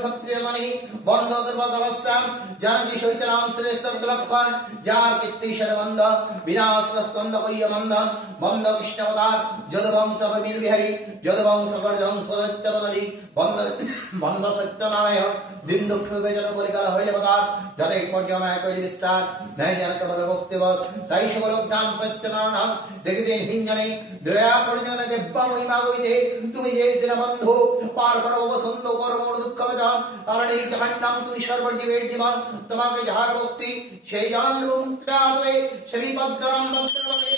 ক্ষত্রিয়গণে বন্ধ দুর্বলতাবস্থাম জানকী সহিত রাম শ্রেষ্ঠ লক্ষণ যার কীর্তি সর্বন্ধ বিনাশস্কন্দ কয়্যমন্ধন বন্ধ কৃষ্ণবতার যদুবংশ বিল বিহারী যদুবংশ গর্ধংশ সত্যবদলী বন্ধ সত্যনারায়ণ দিন দুঃখ বিবেচন কলিকাল হইলে বতার যাতে পর্যময় করি বিস্তার নাই জানক বল ভক্তিবত তাই সকল ধাম সত্যনারায়ণ দেখিতে হিঞ্জনে দয়া পরিজনে দেব্বা মহিমা কইতে তুমি যে দিন বন্ধু পার করো বসন্ত কর্ম দুঃখ বেদন কারণ এই জাহান্নাম তুমি সর্বজীবের জীবন তোমাকে যাহার ভক্তি সেই জান মুক্তা হয়ে সেই পদ্মরাম ভক্তরে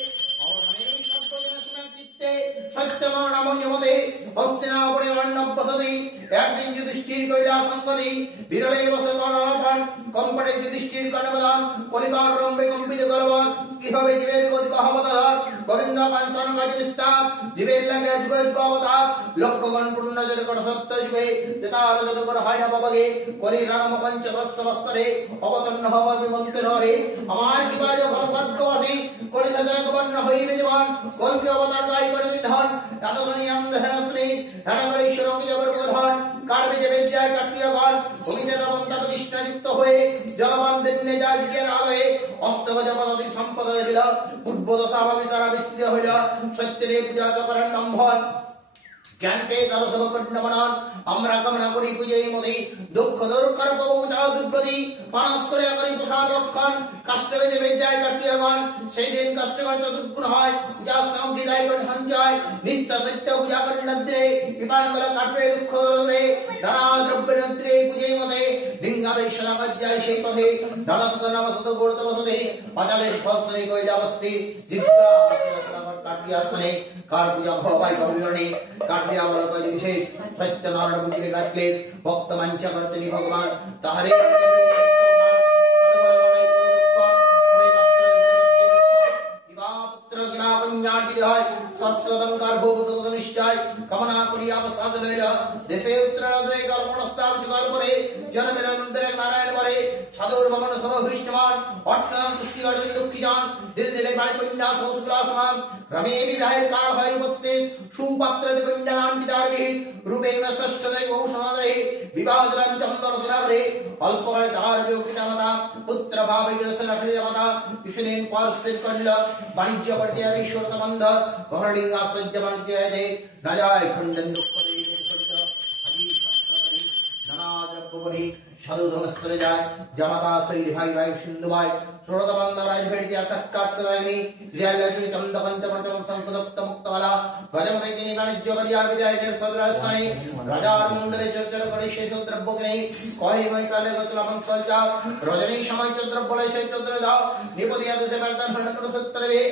সত্যনারায়ণ মধ্যে হস্তিনাপুরে অর্ণবসতি একদিন যুধিষ্ঠির কইলা সঙ্গতি বিরলে বসে করালাপন কম্পটে যুধিষ্ঠির কর্ণবদান কলিকার রম্বে কম্পিত করবন কিভাবে জীবের গতি কহবতার গোবিন্দ পাঞ্চন কাজ বিস্তার জীবের লাগে যুগের অবতার লক্ষ্যগণ পূর্ণ জগৎ সত্য যুগে তার যতগণ হয় না বাবাগে কলি রাম পঞ্চদশ বৎসরে অবতীর্ণ হওয়া বিমন্ত্রের হরে আমার কৃপা যখন স্বর্গবাসী কলি জগবর্ণ হইবে জীবন কলকি অবতার গাই করে বিধান এতখানি অন্ধের শ্রী হেনগর ঈশ্বরকে জবর প্রধান কাটবে যে বেজ্জায় কাটিয়াগণ ভূমিতে তবন্তা প্রতিষ্ঠাযুক্ত হয়ে জলবান দিনে যায় বিকের আলোয়ে অস্তগজ পদতি সম্পদ দেখিল উদ্বোধ স্বাভাবিক তারা বিস্তৃত হইল সত্যের পূজা করেন নম্ভন জ্ঞানকে তার সবকর্ণমনন আমরা কামনা করি পূজেই মতি দুঃখ দূর কর প্রভু যাও দুর্গতি মানস করে করি প্রসাদ রক্ষণ কষ্ট বেঁধে বেজায় কাটিয়াগণ সেই দিন কষ্ট করে দুর্গুণ হয় যা সঙ্গী দায় করে সঞ্চয় নিত্য সত্য পূজা করি নদ্রে বিমান গলা কাটবে দুঃখ রে নানা দ্রব্যের নদ্রে পূজেই মতে লিঙ্গাবে সদাগত যায় সেই পথে ধনস্ত নবসত গুরুত বসতে পাতালের ফলসনে কৈলাবস্তি জিজ্ঞা কাটিয়া স্থানে কার পূজা ভবাই কবিরণে কাটিয়া বল কয় বিশেষ সত্যনারায়ণ বুঝিলে কাটলে ভক্ত মাঞ্চা করতে ভগবান তাহারে সস্ত্রদঙ্কার ভোগত নিশ্চয় কামনা করিয়া প্রসাদ লইল দেশে উত্তরাধরে কর্মণস্থান যুগল পরে জন্মের অনন্তরে নারায়ণ বলে সাধুর ভবন সভীষ্টমান অর্থনাম তুষ্টি অর্জন দুঃখীজন দিল দিলে বাড়ি কন্যা সংস্কৃতাসমান রমে বিবাহের কাল হয় উপস্থিত সুপাত্র কন্যা নাম পিতার বিহিত রূপেণ ষষ্ঠ দেব সমাদরে বিবাহদরম চন্দন সুরাবরে অল্পকালে তাহার যোগ পিতামাতা পুত্র ভাবে রাখে মাতা কিছুদিন পর স্থির করিল বাণিজ্য পর্যায়ে ঈশ্বরত বন্ধ গহরডিঙ্গা সহ্য বাণিজ্য দে না যায় খণ্ডন দুঃখ সাধু ধনস্থলে যায় জামাতা শৈল ভাই ভাই সিন্ধু ভাই ষোড়ত বন্ধ রাজভেট দিয়া সাক্ষাৎ করায়নি রিয়ালচুরি চন্দ পঞ্চ পঞ্চম সংকদপ্ত মুক্তমালা গজমতে তিনি বাণিজ্য করিয়া বিদায়ের সদরাস্থানে রাজার মন্দিরে চর্চর করে শেষ দ্রব্যকে নেই কহে মই কালে গছলাম সজ্জা রজনী সময় দ্রব্য লয় সেই চন্দ্র যাও নিপদিয়া দোষে বেড়তাম ভণ্ডকট সত্যরে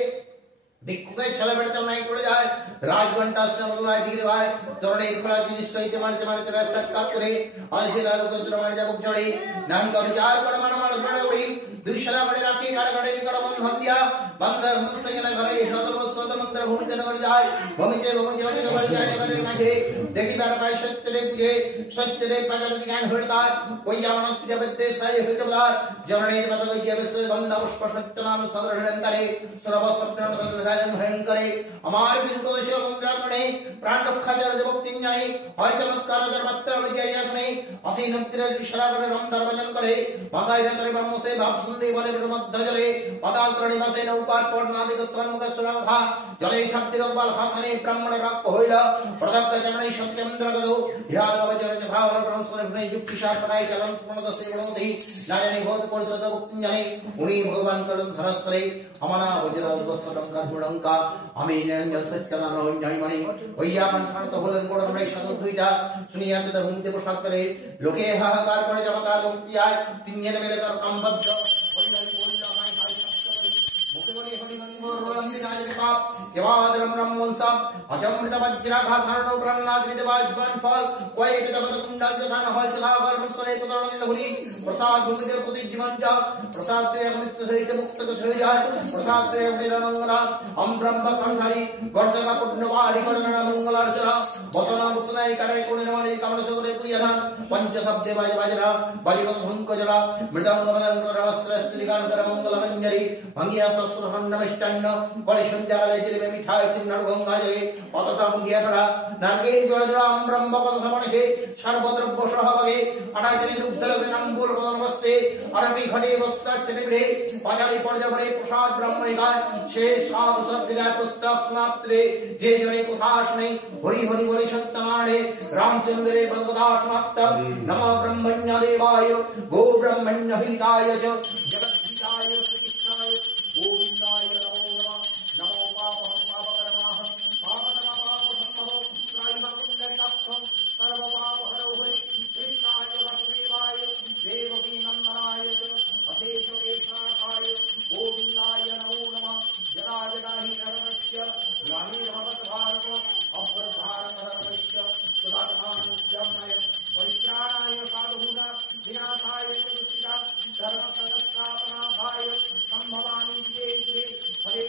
ভিক্ষুকে ছেলে বেড়াতে নাই করে যায় রাজঘণ্টা সমলায় দিকে ভাই তরুণের খোলা জিনিস সহিত মানতে মানতে সাক্ষাৎ করে আলসির আলোকদ্র মানে যাবক চড়ে নাহিক বিচার করে মানুষ বেড়ে উড়ি দুই সারা করে রাখি কাড়ে কাড়ে নিকট বন্ধন দিয়া বন্ধের হুঁসে গেলে ঘরে সতর্ক মন্দির ভূমিতে নগরে যায় ভূমিতে অনেক ঘরে যায় নগরের মাঝে দেখি বেড়া পায় সত্যদেব পুজে সত্যদেব পাজার জ্ঞান হয়ে তার কইয়া মানুষ পূজা বেদে সাই হইতে বলার জননের পাতা কইয়া বেদ বন্ধা পুষ্প সত্য নাম সদর হলেন্তারে সর্ব সত্য ভয়ঙ্করে আমার বিন্দুদেশীয় মন্দিরাঙ্গনে প্রাণ রক্ষা যার দেবক্তিন জানে হয় চমৎকার যার মাত্রা বিজয়ী আসনে অসীন মুক্তির ইশারা করে রমদার ভজন করে ভাষায় ভেতরে ব্রহ্মসে ভাব সুন্দে বলে মধ্য জলে পাতাল তরণী মাসে নৌকার পর নাদিক শ্রমুখ সুনামথা জলে শব্দের বাল হাতনে ব্রাহ্মণে বাক্য হইল প্রদত্ত জননী সত্যেন্দ্র গদু ইহাদ ভজন যথাবল ব্রহ্মস্বরে ভুনে যুক্তি সাপটাই চলন প্রণত শ্রীমণতি না জানি বোধ পরিষদ মুক্তি জানে উনি ভগবান করুন ধনস্ত্রে আমানা বজ্র অবস্থা লঙ্কা আমি মানে হইয়া পান্থানত হলেন বড় আমরা সাধু দুইটা শুনিয়া তো ভূমিতে প্রসাদ পেলে লোকে হাহাকার করে জমাকার মুক্তি আয় তিনজনে মেলে তার কামবদ্ধ কেবাদরম রমবংশম অজমৃত বজ্রাঘাত হরণো প্রাণনাদ্রিত বাজবান ফল কয়ে বিদবদ কুণ্ডাল জনান হয় সদাগর মুসরে তদনন্দ হুনি প্রসাদ ভূমিতে প্রতি জীবনচ প্রসাদ তে অমৃত সহিত মুক্ত হয়ে যায় প্রসাদ তে নিরনঙ্গনা অম ব্রহ্ম সংহারি গর্জকা পুণ্যবারি গণনা মঙ্গলার্চনা বসনা মুসনাই কাড়াই কোণেরমানি কামন সকলে প্রিয়ধান পঞ্চ শব্দে বাজ বাজরা বালিগত ভুঙ্ক জলা মৃদঙ্গ মদঙ্গ রবস্ত্র স্ত্রীকান্তর মঙ্গল মঞ্জরি ভঙ্গিয়া সস্রহন্ন মিষ্টান্ন কলে সন্ধ্যাকালে জিলিপি মিঠাই চিন্নাড় গঙ্গা জলে অতথা মুঙ্গিয়া পড়া নাগের জল জড়াম ব্রহ্ম পদ সমণে সর্বদ্রব্য সহভাগে अटाजने दुग्धलग्नं बोलबोधनवस्ते अरबी घटे वस्त्राच्चनिग्रहे पाजाणि पर्जभरे प्रसाद ब्रह्मणिकाय शेष साधु सर्गजाय पुस्तक मात्रे जे जने कथा शुने हरि हरि बोले सत्यनारायणे रामचंद्रे भगवता समाप्त नमः ब्रह्मण्य देवाय गो ब्रह्मण्य हिताय च जगद्धिताय कृष्णाय गोविंदाय नमो नमः नमो पापहं पापकर्माहं पापकर्मा पापसंभवं त्रैवकुण्डलिकाक्षं सर्वपापहरो हरि कृष्णाय वासुदेवाय देवकी नन्दनाय च अशेषकेशाखाय गोविंदाय नमो नमः यदा यदा हि धर्मस्य ग्लानिर्भवति भारत अभ्युत्थानमधर्मस्य तदात्मानुजमय परित्राणाय साधूनां विनाशाय च दुष्टितां धर्मसंस्थापनार्थाय सम्भवामि युगे युगे हरे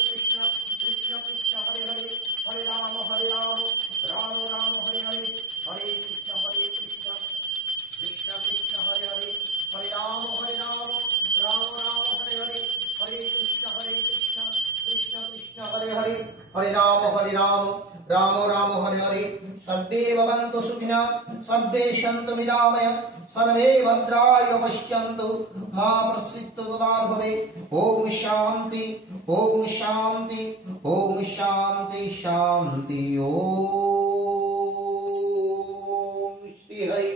कृष्ण कृष्ण कृष्ण हरे हरे हरे राम राम राम हरे हरे हरे कृष्ण कृष्ण कृष्ण कृष्ण हरे हरे हरे राम राम राम हरे हरे हरे कृष्ण कृष्ण कृष्ण हरे हरे हरे राम राम राम हरे हरे सर्वे भवन्तु सुखिनः सर्वे सन्तु निरामयः सर्वे भद्राय पश्यन्तु मा कश्चित् दुःखभाग् भवेत् ओम शांति शांति शांति ओम श्री हरि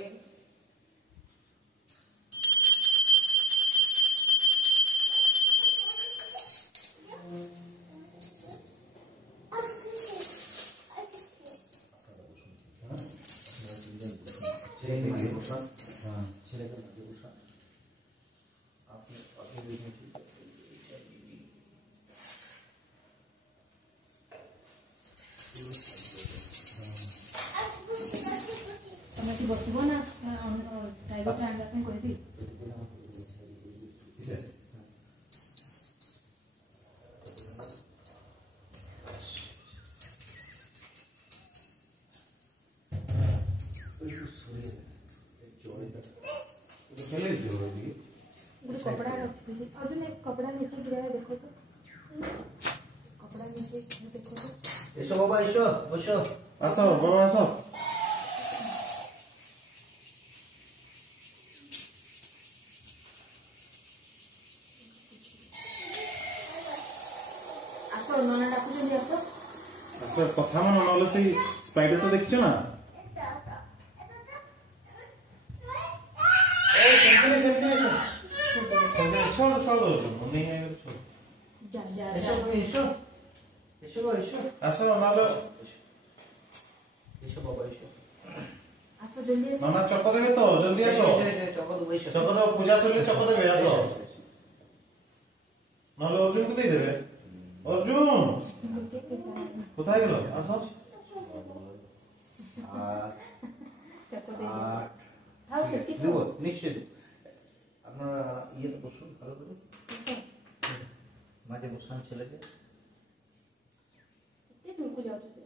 कपड़ा अर्जुन एक कपड़ा नीचे गिरा है देखो तो कपड़ा नीचे देखो तो ऐसो बाबा ऐसो बसो आसो बाबा आसो आसो नना डाकुଛନ୍ତି आसो आसो कथा मन नले से स्पाइडर तो देखिछ ना ए सेमती छोड़ दो नहीं है छोड़ जा जा ऐसो आसो नले ऐसो बाबा ऐसो आसो जल्दी आसो मामा चक देबे तो जल्दी आसो चक दो पूजा सले चक देबे आसो नले अर्जुन को दे देबे अर्जुन কোথায় গেল আসো हाउ सेफ्टी দেব নিশ্চয় আপনারা ইয়ে বসুন ভালো করে মাঝে বসান ছেলেকে ये दूर को जाओ तो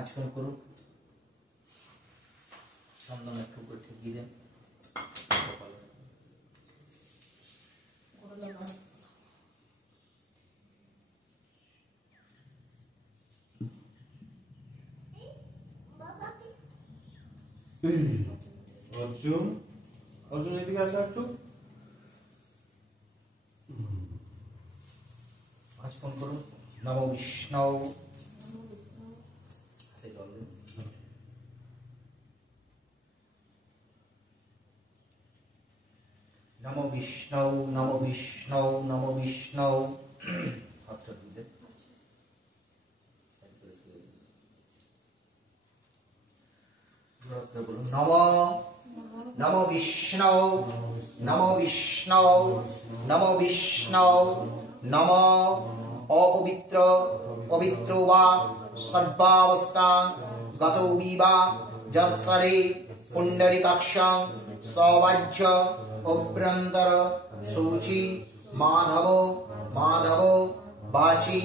আজকাল করুন সামনে একটু করে ঠিকিয়ে দেন अर्जुन अर्जुन এদিকে আসো একটু আজকাল করুন নমো বিষ্ণু হাতে জল দিন নমো বিষ্ণু হাতটা দিলে বলুন নমো বিষ্ণু নম অপবিত্র পবিত্র বা সর্বাবস্থাং গতৌ বিবা যৎসরে পুণ্ডরিকাক্ষং সৌবাজ্য অভ্যন্তর সূচি মাধব বাচি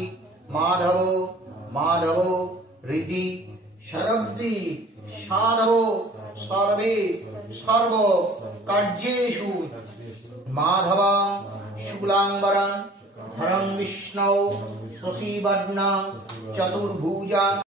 মাধব হৃদি শরব্দি সাধব সর্বে সর্ব কার্যেষু মাধবং শুক্লাম্বরং হরং বিষ্ণু শশীবর্ণং চতুর্ভুজং